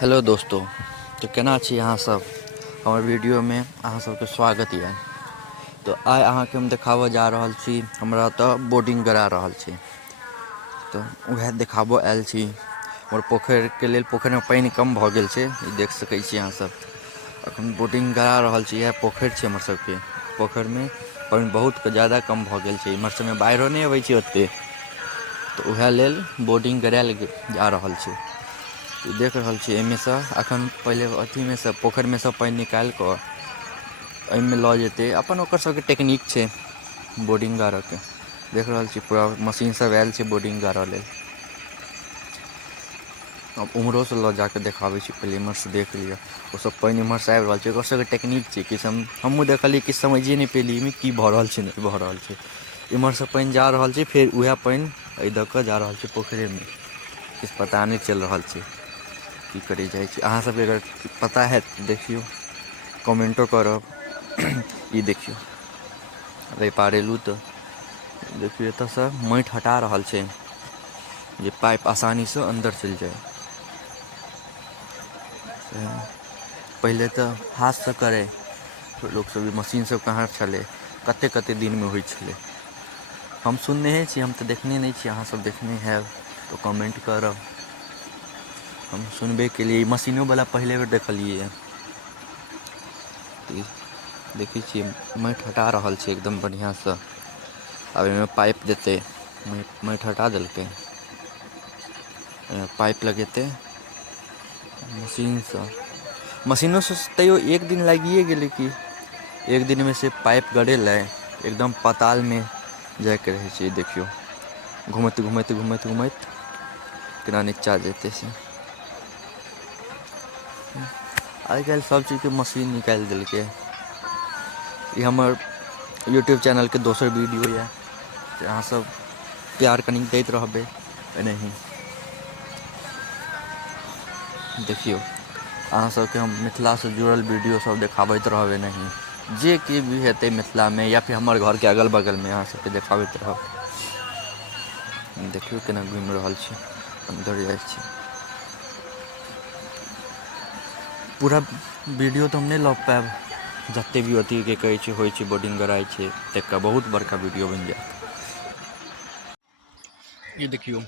Hello दोस्तों, तो केना छी अहाँ सब। हमर वीडियो में अहाँ सबके स्वागत है। तो आइ अहाँके हम देखाबऽ जा रहल छी हमरा तऽ बोर्डिंग करा रहल छी। तो वएह देखाबऽ आयल छी। और पोखरिके लेल पोखरिमे पानि कम भऽ गेल छै, ई देख सकै छी अहाँ सब। अखन बोर्डिंग करा रहल छी, इएह पोखरि छै हमर सबके। पोखरिमे पानि बहुत ज़्यादा कम भऽ गेल छै, इमहर सबमे बाढ़िओ नहि अबै छै ओतेक। तऽ वएह लेल बोर्डिंग करायल जा रहल छै। देख रहल छी एहिमे सँ एखन पहिले अथीमे सँ पोखरिमे सँ पानि निकालि कऽ एहिमे लऽ जेतै। अपन ओकर सबके टेकनीक छै बोर्डिंग गाड़ऽके। देख रहल छी पूरा मशीन सब आयल छै बोर्डिंग गाड़ऽ लेल। अब उम्हरोसँ लऽ जाकऽ देखाबै छी, पहिले इम्हरसँ देख लिअ। ओसब पानि इम्हरसँ आबि रहल छै, ओकर सबके टेकनीक छै। किछु हमहूँ देखलियै, किछु समझिए नहि पेलियै एहिमे की भऽ रहल छै नहि भऽ रहल छै। इम्हरसँ पानि जा रहल छै, फेर वएह पानि एहि दऽ कऽ जा रहल छै पोखरिमे। किछु पता नहि चलि रहल छै की करै जाइ छै। अहाँ सबके अगर पता हैत तऽ देखियौ, कमेन्टो करब। ई देखियौ एहि पार एलहुँ तऽ देखियौ एतऽसँ माटि हटा रहल छै, जे पाइप आसानीसँ अन्दर चलि जाय। पहिले तऽ हाथसँ करै लोकसभ, मशीनसब कहाँ छलै। कतेक कतेक दिनमे होइ छलै। हम सुननेहे छी, हम तऽ देखने नहि छी। अहाँसब देखने हैब तऽ कमेन्ट करब। हम सुनबे केलिए, ई मशीनोवला पहिले बेर देखलिए। तऽ देखै छियै माटि हटा रहल छै एकदम बढ़िआँसँ। आब एहिमे पाइप देतै, माटि हटा देलकै। पाइप लगेतै मशीनसँ। मशीनोसँ तैओ एक दिन लागिए गेलै कि एक दिनमे से पाइप गड़ेलै। एकदम पातालमे जाइके रहै छै, देखियौ घूमैत घूमैत घूमैत घूमैत केना नीचाँ जेतै से। आइ काल्हि सबचीजके मशीन निकालि देलकै। ई हमर यूट्यूब चैनलके दोसर वीडियो यऽ, जे अहाँसब प्यार कनि दैत रहबै एनाही। देखियौ अहाँ सबके हम मिथिलासँ जुड़ल वीडियो सब देखाबैत रहब एनाही। जे कि भी हेतै मिथिलामे या फिर हमर घरके अगल बगलमे, अहाँ सबके देखाबैत रहब। देखियौ केना घुमि रहल छी, अन्दर जाइ छी। पूरा वीडियो तऽ हम नहि लऽ पायब। जतेक भी अथीके कहै छै होइ छै, बोर्डिंग गड़ाइ छै, तकर बहुत बड़का वीडियो बनि जायत। ये देखियौ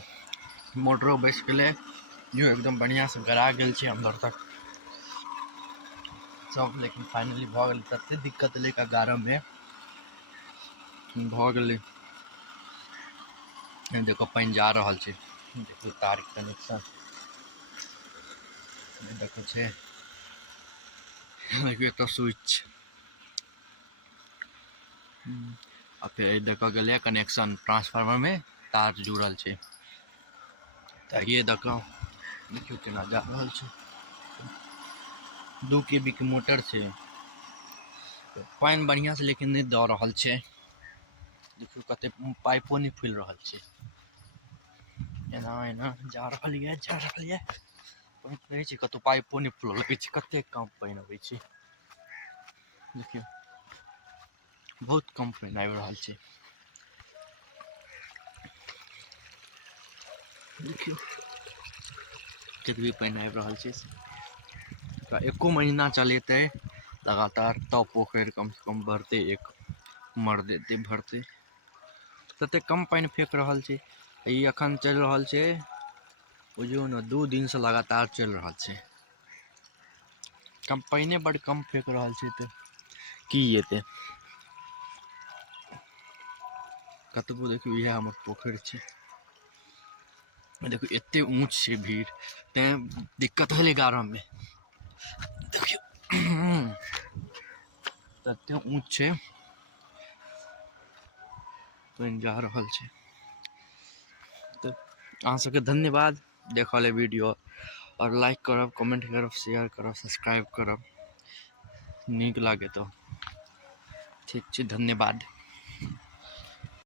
मोटरो बैस गेलै, जो एकदम बढ़िआँसँ गड़ा गेल छै अन्दर तक सब। लेकिन फाइनली भऽ गेलै। ततेक दिक्कत एलै एकरा गाड़ऽमे, भऽ गेलै। देखो पानि जा रहल छै, देखियौ तारके कनेक्शन देखै छै। देखियौ एतऽ स्विच आ फेर एहि दऽ कऽ गेलै कनेक्शन, ट्रान्सफार्मरमे तार जुड़ल छै। तारे दऽ कऽ देखियौ केना जा रहल छै। 2 KB के मोटर छै। पानि बढ़िआँसँ लेकिन नहि दऽ रहल छै। देखियौ कतेक पाइपो नहि खुलि रहल छै। एना एना जा रहल यऽ, जा रहल यऽ। पानि रहै छै कतहु पाइपो नहि खुलऽ लगै छै, कतेक कम पानि अबै छै। देखियौ बहुत कम पानि आबि रहल छै। देखियौ कतबी पानि आबि रहल छै से। एकरा 1 महीना चलेतै लगातार तब पोखरि कमसँ कम भरतै। एक मर देतै भरतै। ततेक कम पानि फेेक रहल छै। ई एखन चलि रहल छै, बुझियौ ने 2 दिनसँ लगातार चलि रहल छै। कम पानिये बड्ड कम फेक रहल छै तऽ की हेतै। कतबो देखियौ इएह हमर पोखरि छै। देखियौ एतेक ऊँच छै भीड़, तैँ दिक्कत भेलै गाड़ऽमे। देखियौ ततेक ऊँच छै, पानि जा रहल छै। तऽ अहाँ सबके धन्यवाद देखऽ लेल वीडियो। और लाइक करब, कमेंट करब, शेयर करब, सब्सक्राइब करब नीक लागे तऽ। ठीक छै, धन्यवाद।